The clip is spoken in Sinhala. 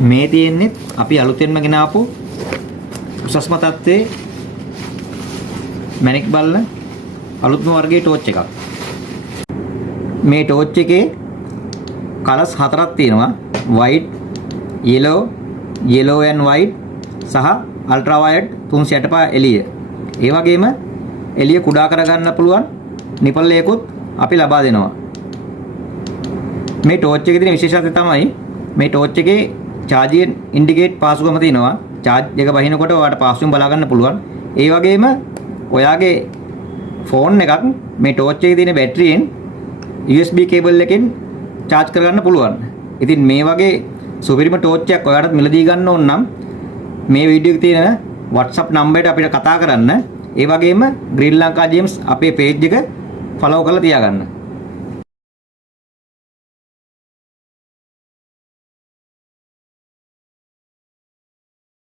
මේ තියෙන්නේ අපි අලුතෙන්ම ගෙන ආපු උසස්ම තත්ත්වයේ මැනික් බලන අලුත්ම වර්ගයේ ටෝච් එකක්. මේ ටෝච් එකේ කලර්ස් හතරක් තියෙනවා. white, yellow and white සහ ultra violet 365 එළිය. ඒ වගේම එළිය කුඩා කරගන්න පුළුවන් නිපල් එකකුත් අපි ලබා දෙනවා. මේ ටෝච් එකේ තියෙන විශේෂත්වය තමයි මේ ටෝච් එකේ charging indicate පාසුකම තියෙනවා. charge එක බහිනකොට ඔයාලට පාසුකම බලා ගන්න පුළුවන්. ඒ වගේම ඔයාගේ ෆෝන් එකක් මේ ටෝච් එකේ තියෙන බැටරියෙන් USB කේබල් එකෙන් charge කරගන්න පුළුවන්. ඉතින් මේ වගේ සුපිරිම ටෝච් එකක් ඔයාලට මිලදී ගන්න ඕන නම් මේ වීඩියෝ එකේ තියෙන WhatsApp නම්බරයට අපිට කතා කරන්න. ඒ වගේම ග්‍රීන් ලංකා ජේම්ස් අපේ page එක follow කරලා තියාගන්න.